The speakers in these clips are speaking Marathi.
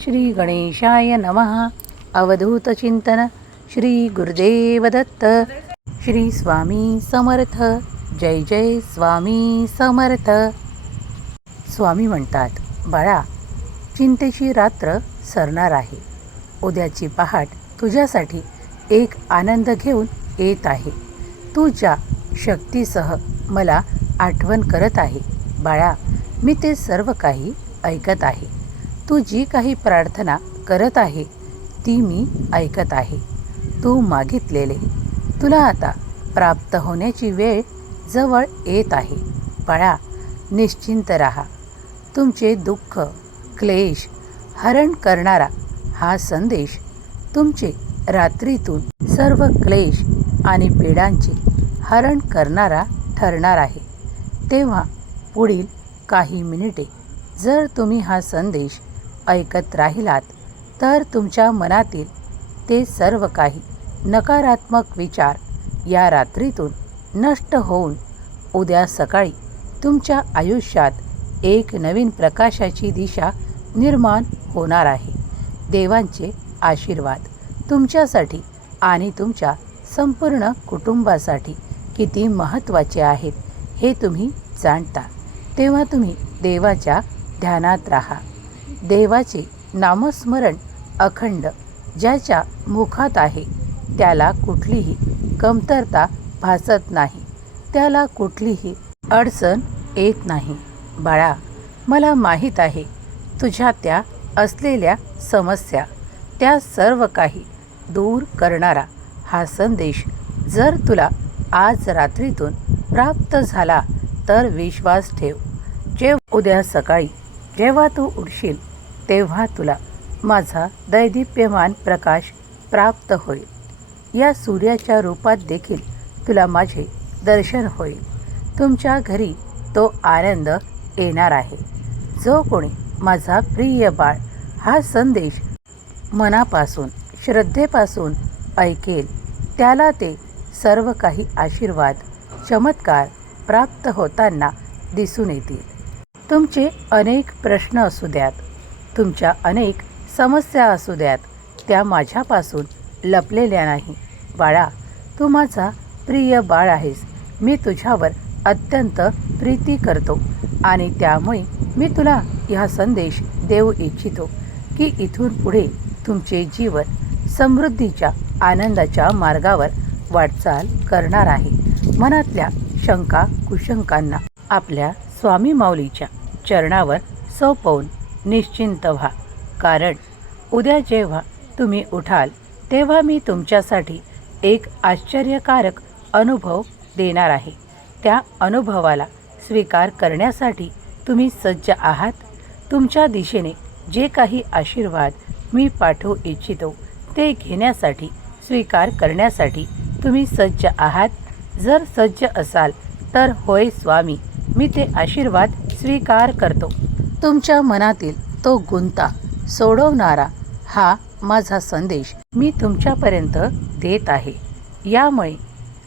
श्री गणेशाय नमः अवधूतचिंतन श्री गुरुदेवदत्त श्री स्वामी समर्थ. जय जय स्वामी समर्थ. स्वामी म्हणतात बाळा चिंतेची रात्र सरणार आहे. उद्याची पहाट तुझ्यासाठी एक आनंद घेऊन येत आहे. तू ज्या शक्तीसह मला आठवण करत आहे बाळा मी ते सर्व काही ऐकत आहे. तू जी काही प्रार्थना करत आहे ती मी ऐकत आहे. तू मागितलेले. तुला आता प्राप्त होण्याची वेळ जवळ येत आहे. बाळा निश्चिंत राहा. तुमचे दुःख क्लेश हरण करणारा हा संदेश तुमचे रात्रीतून सर्व क्लेश आणि पीडांचे हरण करणारा ठरणार आहे. तेव्हा पुढील काही मिनिटे जर तुम्ही हा संदेश ऐकत राहिलात तर तुमच्या मनातील ते सर्व काही नकारात्मक विचार या रात्रीतून नष्ट होऊन उद्या सकाळी तुमच्या आयुष्यात एक नवीन प्रकाशाची दिशा निर्माण होणार आहे. देवांचे आशीर्वाद तुमच्यासाठी आणि तुमच्या संपूर्ण कुटुंबासाठी किती महत्त्वाचे आहेत हे तुम्ही जाणता. तेव्हा तुम्ही देवाच्या ध्यानात राहा. देवाचे नामस्मरण अखंड ज्याच्या मुखात आहे त्याला कुठलीही कमतरता भासत नाही त्याला कुठलीही अडचण येत नाही. बाळा मला माहीत आहे तुझ्या त्या असलेल्या समस्या त्या सर्व काही दूर करणारा हा संदेश जर तुला आज रात्रीतून प्राप्त झाला तर विश्वास ठेव. जे उद्या सकाळी जेव्हा तू उठशील तेव्हा तुला माझा दैदिप्यमान प्रकाश प्राप्त होईल. या सूर्याच्या रूपात देखील तुला माझे दर्शन होईल. तुमच्या घरी तो आनंद येणार आहे. जो कोणी माझा प्रिय बाळ हा संदेश मनापासून श्रद्धेपासून ऐकेल त्याला ते सर्व काही आशीर्वाद चमत्कार प्राप्त होताना दिसून येतील. तुमचे अनेक प्रश्न असू द्यात. तुमच्या अनेक समस्या असू द्यात त्या माझ्यापासून लपलेल्या नाही. बाळा तू माझा प्रिय बाळ आहेस. मी तुझ्यावर अत्यंत प्रीती करतो आणि त्यामुळे मी तुला हा संदेश देऊ इच्छितो की इथून पुढे तुमचे जीवन समृद्धीच्या आनंदाच्या मार्गावर वाटचाल करणार आहे. मनातल्या शंका कुशंकांना आपल्या स्वामी माऊलीच्या चरणावर सोपवून निश्चिंत व्हा. कारण उद्या जेव्हा तुम्ही उठाल तेव्हा मी तुमच्यासाठी एक आश्चर्यकारक अनुभव देणार आहे. त्या अनुभवाला स्वीकार करण्यासाठी तुम्ही सज्ज आहात. तुमच्या दिशेने जे काही आशीर्वाद मी पाठवू इच्छितो ते घेण्यासाठी स्वीकार करण्यासाठी तुम्ही सज्ज आहात. जर सज्ज असाल तर होय स्वामी मी ते आशीर्वाद स्वीकार करतो. तुमच्या मनातील तो गुंता सोडवणारा हा माझा संदेश मी तुमच्यापर्यंत देत आहे. यामुळे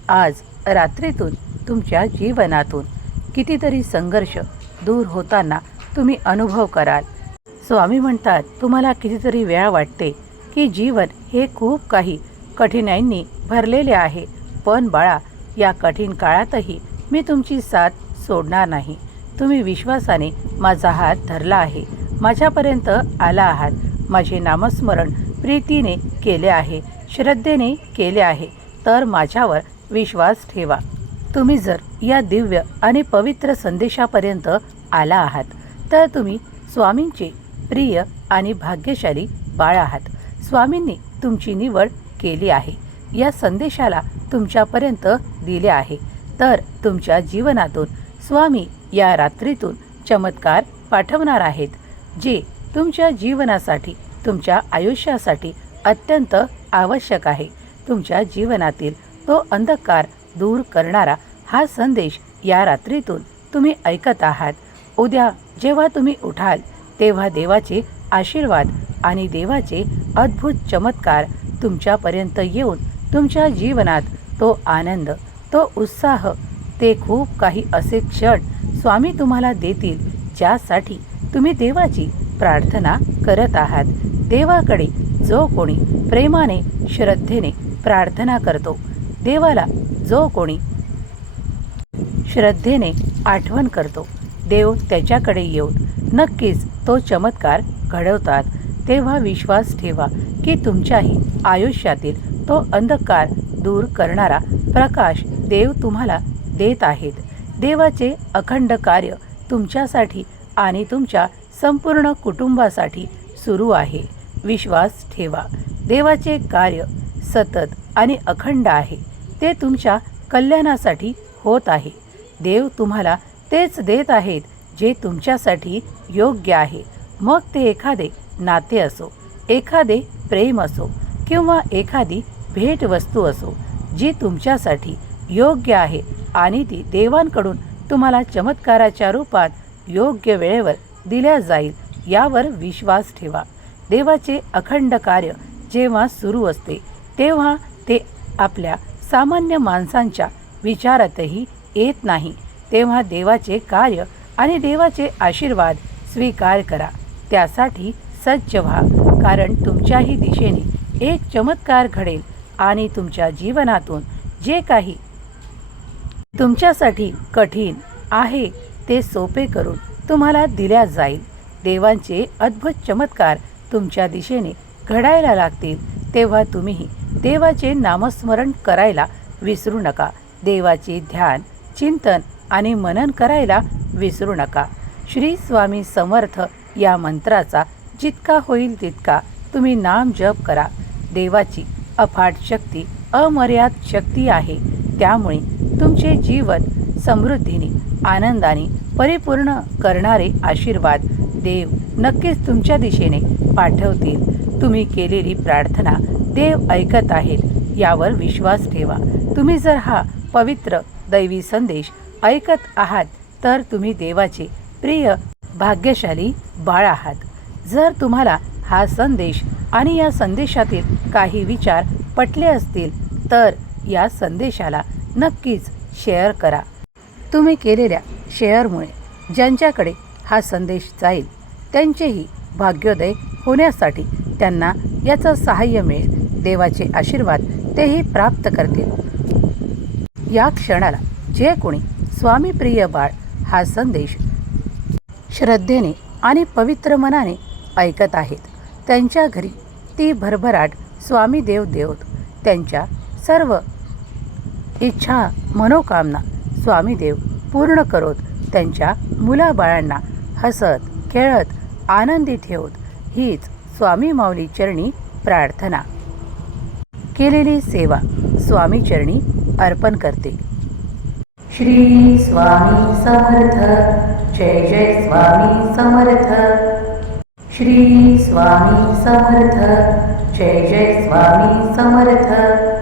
आज रात्रीतून तुमच्या जीवनातून कितीतरी संघर्ष दूर होताना तुम्ही अनुभव कराल. स्वामी म्हणतात तुम्हाला कितीतरी वेळा वाटते की जीवन हे खूप काही कठीणाईंनी भरलेले आहे पण बाळा या कठीण काळातही मी तुमची साथ सोडणार नाही. तुम्ही विश्वासाने माझा हात धरला आहे. माझ्यापर्यंत आला आहात. माझे नामस्मरण प्रीतीने केले आहे श्रद्धेने केले आहे. तर माझ्यावर विश्वास ठेवा. तुम्ही जर या दिव्य आणि पवित्र संदेशापर्यंत आला आहात तर तुम्ही स्वामींचे प्रिय आणि भाग्यशाली बाळ आहात. स्वामींनी तुमची निवड केली आहे. या संदेशाला तुमच्यापर्यंत दिले आहे. तर तुमच्या जीवनातून स्वामी या रात्रीतून चमत्कार पाठवणार आहेत जे तुमच्या जीवनासाठी तुमच्या आयुष्यासाठी अत्यंत आवश्यक आहे. तुमच्या जीवनातील तो अंधकार दूर करणारा हा संदेश या रात्रीतून तुम्ही ऐकत आहात. उद्या जेव्हा तुम्ही उठाल तेव्हा देवाचे आशीर्वाद आणि देवाचे अद्भुत चमत्कार तुमच्यापर्यंत येऊन तुमच्या जीवनात तो आनंद तो उत्साह ते खूप काही असे क्षण स्वामी तुम्हाला देतील ज्यासाठी तुम्ही देवाची प्रार्थना करत आहात. देवाकडे जो कोणी प्रेमाने श्रद्धेने प्रार्थना करतो देवाला जो कोणी श्रद्धेने आठवण करतो देव त्याच्याकडे येऊन नक्कीच तो चमत्कार घडवतात. तेव्हा विश्वास ठेवा की तुमच्याही आयुष्यातील तो अंधकार दूर करणारा प्रकाश देव तुम्हाला देत आहेत. देवाचे अखंड कार्य तुमच्यासाठी आणि तुमच्या संपूर्ण कुटुंबासाठी सुरू आहे. विश्वास ठेवा. देवाचे कार्य सतत आणि अखंड आहे. ते तुमच्या कल्याणासाठी होत आहे. देव तुम्हाला तेच देत आहेत जे तुमच्यासाठी योग्य आहे. मग ते एखादे नाते असो एखादे प्रेम असो किंवा एखादी भेटवस्तू असो जी तुमच्यासाठी योग्य आहे आणि ती देवांकडून तुम्हाला चमत्काराच्या रूपात योग्य वेळेवर दिल्या जाईल यावर विश्वास ठेवा. देवाचे अखंड कार्य जेव्हा सुरू असते तेव्हा ते आपल्या सामान्य माणसांच्या विचारातही येत नाही. तेव्हा देवाचे कार्य आणि देवाचे आशीर्वाद स्वीकार करा. त्यासाठी सज्ज व्हा कारण तुमच्याही दिशेने एक चमत्कार घडेल आणि तुमच्या जीवनातून जे काही तुमच्यासाठी कठीण आहे ते सोपे करून तुम्हाला दिल्या जाईल. देवांचे अद्भुत चमत्कार तुमच्या दिशेने घडायला लागतील तेव्हा तुम्हीही देवाचे नामस्मरण करायला विसरू नका. देवाचे ध्यान चिंतन आणि मनन करायला विसरू नका. श्री स्वामी समर्थ या मंत्राचा जितका होईल तितका तुम्ही नाम जप करा. देवाची अफाट शक्ती अमर्याद शक्ती आहे. त्यामुळे तुमचे जीवन समृद्धीने आनंदाने परिपूर्ण करणारे आशीर्वाद देव नक्कीच तुमच्या दिशेने पाठवतील. तुम्ही केलेली प्रार्थना देव ऐकत आहेत यावर विश्वास ठेवा. तुम्ही जर हा पवित्र दैवी संदेश ऐकत आहात तर तुम्ही देवाचे प्रिय भाग्यशाली बाळ आहात. जर तुम्हाला हा संदेश आणि या संदेशातील काही विचार पटले असतील तर या संदेशाला नक्कीच शेअर करा. तुम्ही केलेल्या शेअरमुळे ज्यांच्याकडे हा संदेश जाईल त्यांचेही भाग्योदय होण्यासाठी त्यांना याचं सहाय्य मिळेल. देवाचे आशीर्वाद तेही प्राप्त करतील. या क्षणाला जे कोणी स्वामीप्रिय बाळ हा संदेश श्रद्धेने आणि पवित्र मनाने ऐकत आहेत त्यांच्या घरी ती भरभराट स्वामी देव देवत त्यांच्या सर्व इच्छा मनोकामना स्वामीदेव पूर्ण करोत. त्यांच्या मुलाबाळांना हसत खेळत आनंदी ठेवत हीच स्वामी माऊली चरणी प्रार्थना. केलेली सेवा स्वामी चरणी अर्पण करते. श्री स्वामी समर्थ. जय जय स्वामी समर्थ. श्री स्वामी समर्थ. जय जय स्वामी समर्थ.